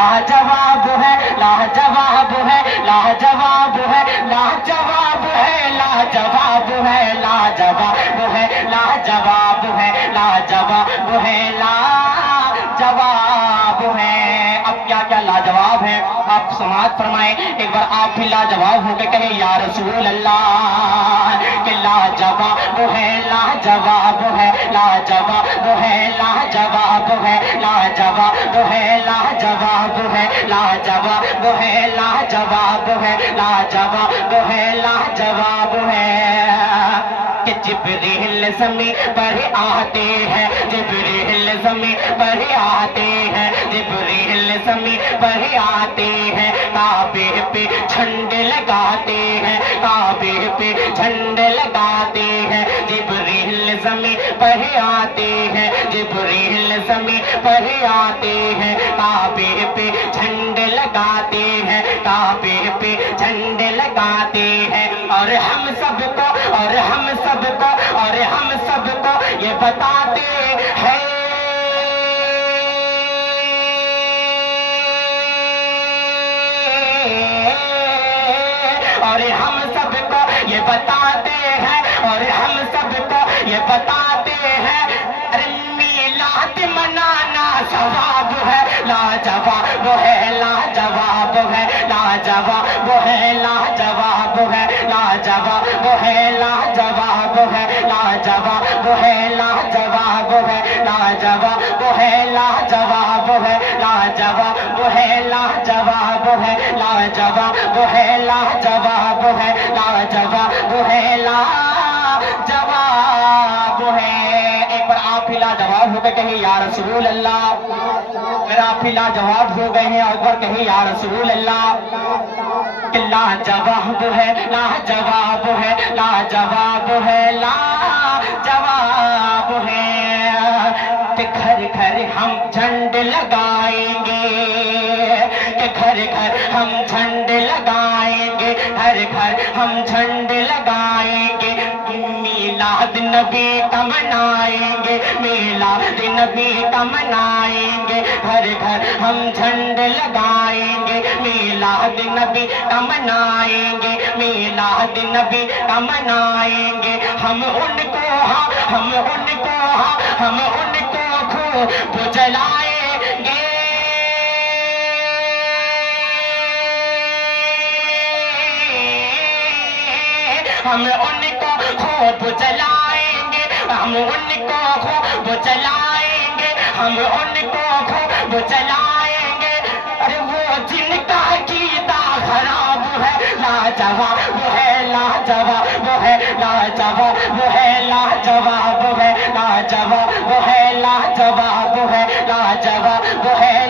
لاجواب ہے لاجواب ہے لاجواب ہے لاجواب ہے لاجواب ہے لاجواب ہے لاجواب ہے لاجواب ہے لاجواب ہے۔ اب کیا کیا لاجواب ہے آپ سماعت فرمائیں، ایک بار آپ بھی لاجواب ہو کے کہیں یا رسول اللہ کہ لاجواب ہے لاجواب ہے لاجواب ہے لاجواب ہے لاجواب ہے لاجواب ہے لاجواب ہے لاجواب ہے لاجواب ہے لاجواب ہے کہ جبریل زمین پر آتے ہیں جبریل زمین پر آتے ہیں جبریل زمین پر آتے ہیں کعبے پہ جھنڈے لگاتے ہیں کعبے پہ جھنڈے لگاتے ہیں جبریل زمین پر آتے ہیں جبریل زمین پر آتے ہیں کعبے پہ جھنڈے لگاتے ہیں کعبے پہ جھنڈے لگاتے ہیں اور ہم سب کو اور ہم سب کو اور ہم سب کو یہ بتاتے ہیں اور ہم سب کو یہ بتاتے ہیں اور ہم سب کو یہ بتاتے ہیں ارے میلاد منانا ثواب ہے لاجواب ہے لاجواب ہے لاجواب ہے لاجواب ہے لاجواب ہے لاجواب ہے لاجواب ہے لاجواب ہے لاجواب ہے لاجواب ہے لاجواب ہے لاجواب ہے لاجواب ہے لاجواب ہے لاجواب ہے لاجواب ہے۔ ایک بار آپ بھی لاجواب ہو گئے کہیں یا رسول اللہ، اگر آپ بھی لاجواب ہو گئے ہیں ایک بار کہیں یا رسول اللہ کہ لاجواب ہے لاجواب ہے لاجواب ہے لاجواب ہے کہ گھر گھر ہم جھنڈے لگائیں گے کہ گھر گھر ہم جھنڈے لگائیں گے گھر گھر ہم جھنڈے لگائیں گے میلاد نبی کا منائیں گے میلاد نبی کا منائیں گے گھر گھر ہم جھنڈے لگائیں گے میلاد نبی کا منائیں گے میلاد نبی کا منائیں گے ہم ان کو ہم ان کو ہم ان کو خوب جلائیں گے ہم ان کو خوب جلائیں گے ہم ان کو خوب جلائیں گے ہم ان کو خوب جلائیں گے ارے وہ جن کا عقیدہ خراب ہے لاجواب ہے لاجواب ہے لاجواب ہے لاجواب ہے لاجواب ہے لاجواب ہے لاجواب ہے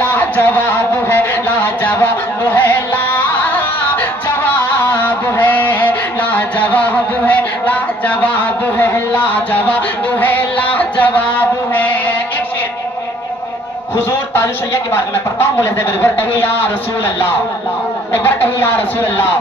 لاجواب ہے لاجواب ہے لاجواب ہے لاجواب ہے لاجواب ہے لاجواب ہے لاجواب ہے۔ ایک شعر حضور تاج الشریعہ کے بارے میں پڑھتا ہوں، مولے سے ایک بار کہیں یا رسول اللہ، ایک بار کہیں یا رسول اللہ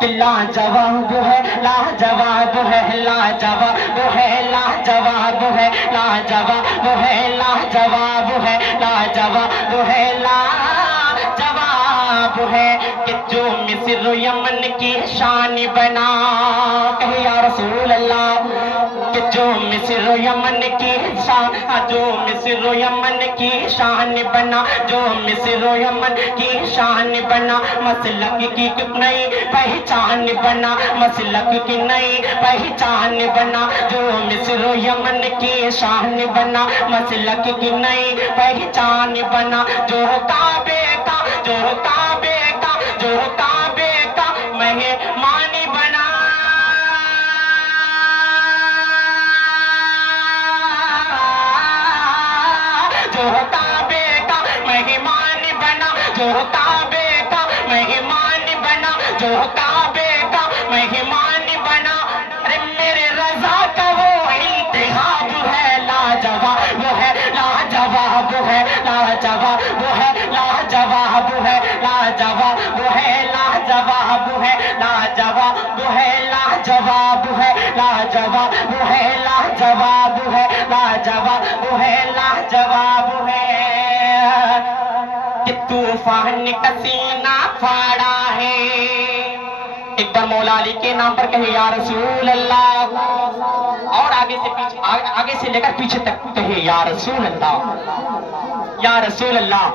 کہ لاجواب ہے لاجواب ہے لاجواب ہے لاجواب ہے لاجواب ہے لاجواب ہے لاجواب ہے لاجواب ہے کہ جو مصر و یمن کی شان بنا کہے یا رسول اللہ کہ جو مصر و یمن کی شان جو مصر و یمن کی شان بنا جو مصر و یمن کی شان بنا مسلک کی نئی پہچان بنا مسلک کی نئی پہچان بنا جو مصر و یمن کی شان بنا مسلک کی نئی پہچان بنا جو کعبے کا جو کعبے کا جو کعبے کا مہمان بنا جو کعبے کا مہمان بنا جو کعبے کا مہمان بنا جو کعبے کا مہمان بنا ارے میرے رضا کا وہ انتخاب ہے لاجواب ہے لاجواب ہے لاجواب ہے لاجواب ہے لاجواب ہے لاجواب ہے لاجواب ہے لاجواب ہے لاجواب ہے لاجواب ہے لاجواب ہے لاجواب ہے کہ طوفان کا سینہ پھاڑا ہے. ایک بار مولا علی کے نام پر کہے یا رسول اللہ، اور آگے سے لے کر پیچھے تک کہے یا رسول اللہ، یا رسول اللہ.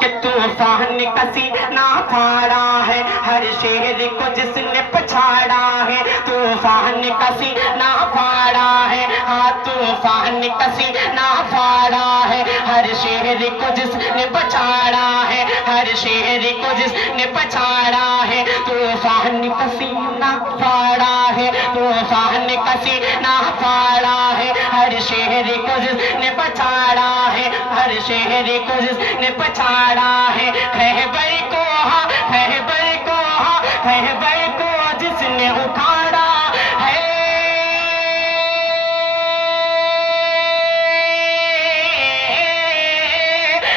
کہ طوفان کا سینہ پھاڑا ہے ہر شہر کو جس نے پچھاڑا ہے. طوفان کا سینہ پھاڑا ہے، ہاں طوفان کا سینہ پھاڑا ہے ہر شہر کو جس نے پچھاڑا ہے، ہر شہر کو جس نے پچھاڑا ہے. طوفان کا سینہ پھاڑا ہے، طوفان کا سینہ پھاڑا ہے ہر شہر کو جس نے پچھاڑا ہے، ہر شہر کو جس نے پچھاڑا ہے. خیبر کو ہاں، خیبر کو ہاں، خیبر کو جس نے اکھاڑا ہے.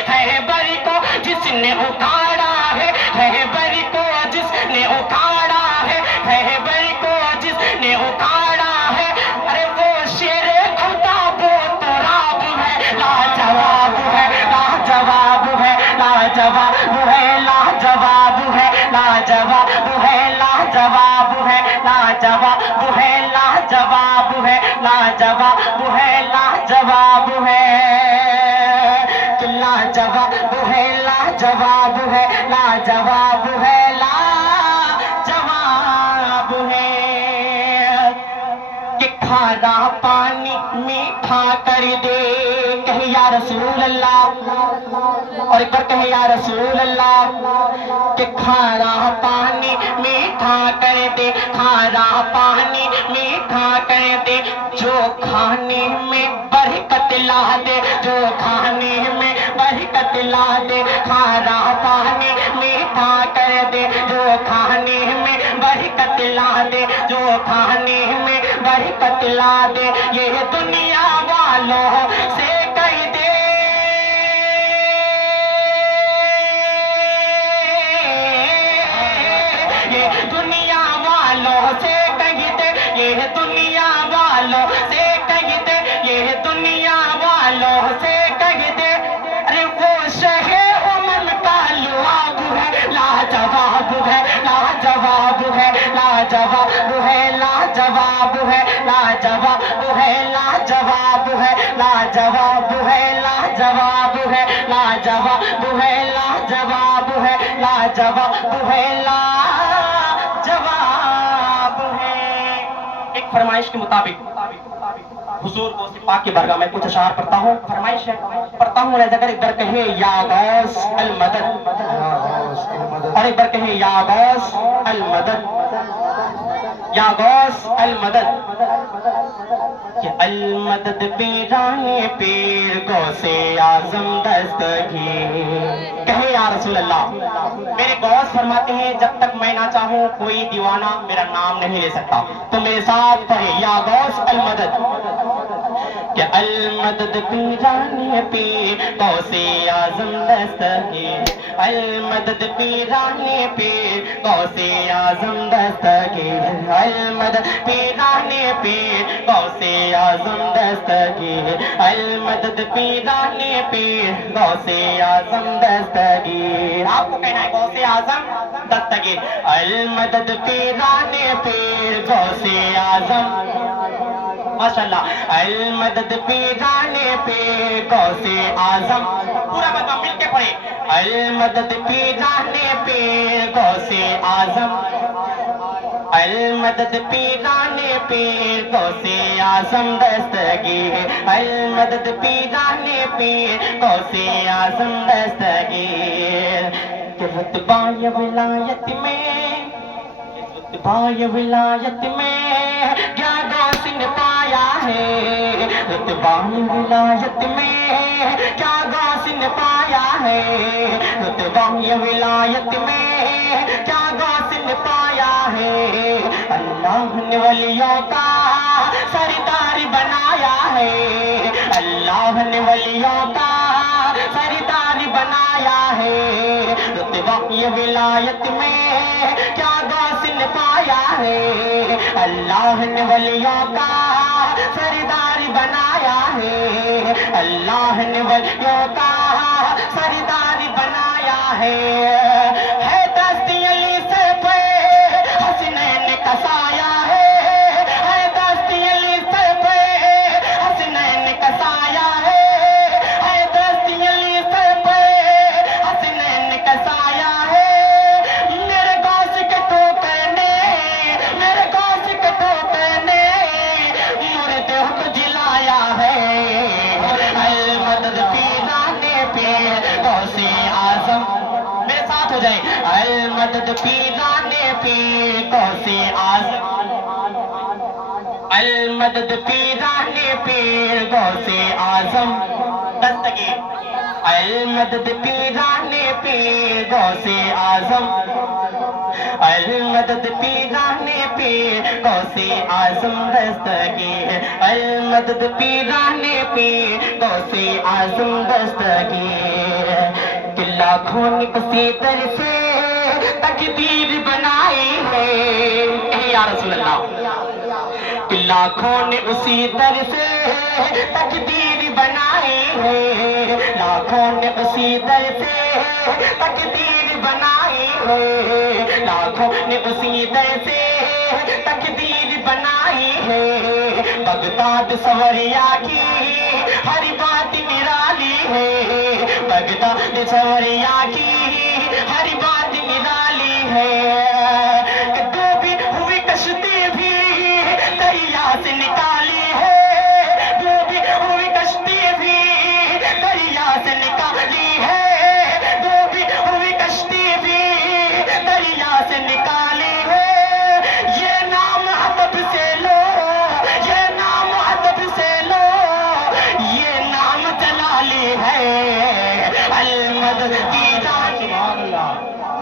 خیبر کو جس نے اکھاڑا ہے، خیبر کو جس نے اکھاڑا ہے، خیبر کو جس نے اکھاڑا ہے. ارے وہ شیر خطاب و تراب ہے، لاجواب ہے، لاجواب ہے، لاجواب ہے، لاجواب ہے، لاجواب ہے، لاجواب ہے، لاجواب ہے، لاجواب ہے، لاجواب ہے، لاجواب ہے. لاجواب ہے، لاجواب ہے، لاجواب ہے، لاجواب ہے. کہ کھارا پانی میٹھا کر دے، کہے یا رسول اللہ، اور ایک بار کہے یا رسول اللہ. کہ کھارا پانی میٹھا کر دے، کھارا پانی میٹھا کر دے. جو کھانے میں برکت لا دے، جو کھانے میں برکت لا دے. کھارا پانی میٹھا کر دے، جو کھانے میں برکت لا دے، جو کھانے میں برکت لا دے. یہ دنیا والوں سے کہہ دے، یہ دنیا والوں سے کہہ دے، یہ دنیا والوں سے کہہ دے، یہ دنیا والوں سے کہہ دے. ارے وہ شہ امن کا لعاب ہے، لاجواب ہے، لاجواب ہے، لاجواب ہے، لاجواب ہے، لاجواب ہے، لاجواب ہے، لاجواب ہے، لاجواب ہے، لاجواب ہے، لاجواب ہے، لاجواب ہے، لاجواب ہے. ایک فرمائش کے مطابق حضور کو پاک کی بارگاہ میں کچھ اشعار پڑھتا ہوں. فرمائش ہے، پڑھتا ہوں رضا کر. ایک بار کہے یا غوث المدد، اور ایک بار کہے یا غوث المدد، یا غوث المدد. کہ المدد پیران پیر غوث اعظم دستگیر. کہے یا رسول اللہ. میرے غوث فرماتے ہیں جب تک میں نہ چاہوں کوئی دیوانہ میرا نام نہیں لے سکتا. تو میرے ساتھ پڑھے یا غوث المدد. کہ المدد پیران پیر غوث اعظم دستگیر، المدد پیران پیر غوث اعظم دستگیر، المدد پیران پیر غوث اعظم دستگیر، المدد پیران پیر غوث اعظم دستگیر. آپ کو کہنا ہے غوث اعظم دستگیر. المدد پیران پیر غوث اعظم، ماشاءاللہ. المدد پیران پیر غوث اعظم. پورا کلمہ مل کے پڑھے. المدد پیران پیر غوث اعظم، المدد پیران پیر غوث اعظم دستگیر، المدد پیران پیر غوث اعظم دستگیر. کہ رتبہ ولایت میں، رتبہ ولایت میں کیا غوث نے پایا ہے، رتبہ ولایت میں کیا غوث نے پایا ہے، رتبہ ولایت میں کیا غوث نے پایا ہے. اللہ نے ولیوں کا سردار بنایا ہے، اللہ نے ولیوں کا سردار بنایا ہے. رتبہ ولایت میں کیا غوث نے پایا ہے، اللہ نے ولیوں کا سردار بنایا ہے، اللہ نے ولیوں کا سردار بنایا ہے. غوث اعظم. میرے ساتھ ہو جائے. المدد پیران پیر غوث اعظم. المدد پیران پیر غوث اعظم. دستگیر. المدد پیران پیر غوث اعظم. المدد پیران پیر غوث اعظم دستگیر. المدد پیران پیر غوث اعظم دستگیر. کہ لاکھوں نے اسی در سے تقدیر بنائی ہے. یا رسول اللہ. کہ لاکھوں نے اسی در سے تقدیر بنائی ہے. لاکھوں نے اسی در سے تقدیر بنائی ہے. لاکھوں نے اسی در سے تقدیر بنائی ہے. بغداد سوریا کی ہر بات نرالی ہے. بغداد سوریا کی ہر بات نرالی ہے. کہ ڈوبی ہوئی کشتی بھی دریا سے نکالی ہے. ڈوبی ہوئی کشتی بھی دریا سے نکالی ہے. ڈوبی ہوئی کشتی بھی دریا سے نکالی ہے. یہ نام ادب سے لو, یہ نام ادب سے لو, یہ نام جلالی ہے. المدد پیران.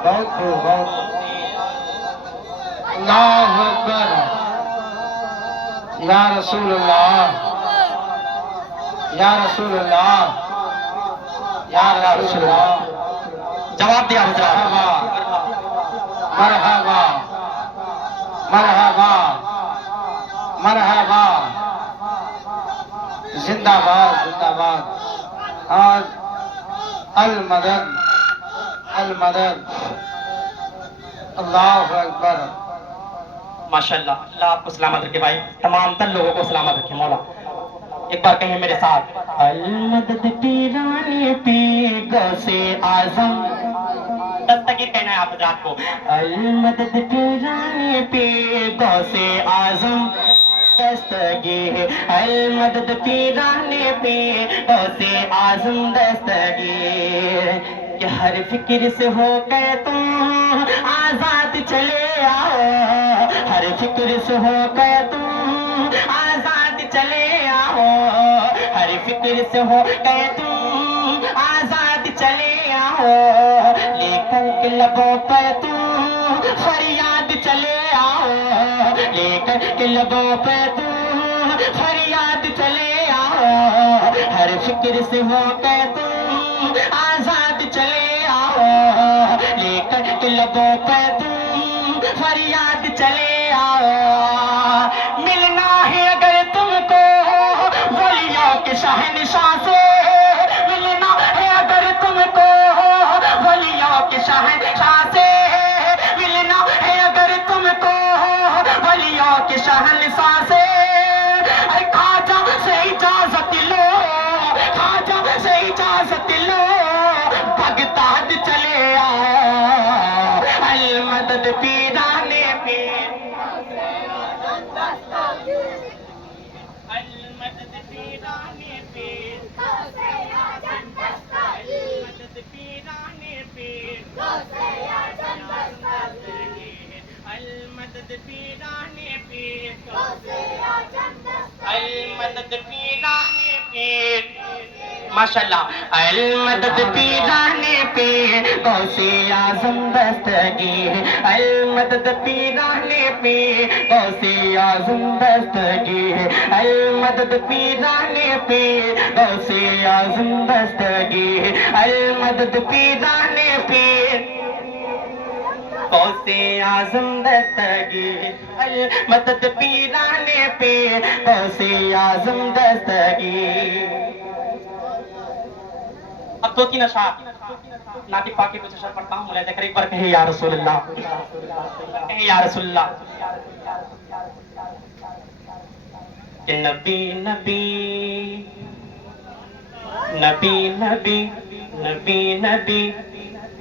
بہت خوب, بہت خوب. اللہ اکبر. یا رسول اللہ, یا رسول اللہ, یا رسول اللہ. جواب دیا حضرات. مرحبا, مرحبا, مرحبا. زندہ باد, زندہ باد. اور المدد, المدد. اللہ اکبر. ماشاءاللہ. اللہ آپ کو سلامت رکھے بھائی. تمام تر لوگوں کو سلامت رکھے مولا. ایک بار کہیں میرے ساتھ. المدد پیران پیر غوث اعظم. دستگیر کہنا ہے آپ حضرات کو. المدد پیران پیر غوث اعظم دستگیر. المدد پیران پیر غوث اعظم دستگیر. کہ ہر فکر سے ہو کے تم آزاد چلے آؤ. ہر فکر سے ہو کے تم آزاد چلے آؤ. ہر فکر سے ہو کے تم آزاد چلے آؤ. لے کر کے لبوں پہ تم فریاد چلے آؤ. لے کر کے لبوں پہ تم فریاد چلے آؤ. ہر فکر سے ہو کے تم آزاد چلے آؤ. لے کر کے لبوں پہ تم فریاد چلے آؤ. ملنا ہے اگر تم کو ولیوں کے شہنشاہ سے. ملنا ہے اگر تم کو ولیوں کے شہنشاہ سے. ملنا ہے اگر تم کو ولیوں کے شہنشاہ سے. اے خواجہ سے اجازت لو, خواجہ سے اجازت لو, بغداد چلے آؤ. المدد پیران پیر. المدد پیران پیر. المدد پیران پیر. المدد پیران پیر. المدد پیران پیر. ماشاءاللہ. المدد پیران پیر غوث اعظم دستگیر. المدد پیران پیر غوث اعظم دستگیر. المدد پیران پیر غوث اعظم دستگیر. المدد پیران پیر غوث اعظم دستگیر. المدد پیران پیر غوث اعظم دستگیر. اب دو تین اشعار ناطق پاک کے کچھ اشعار پڑھتا ہوں. مولا ذکر ایک بار کہے یا رسول اللہ, کہے یا رسول اللہ. کہ نبی نبی نبی نبی نبی نبی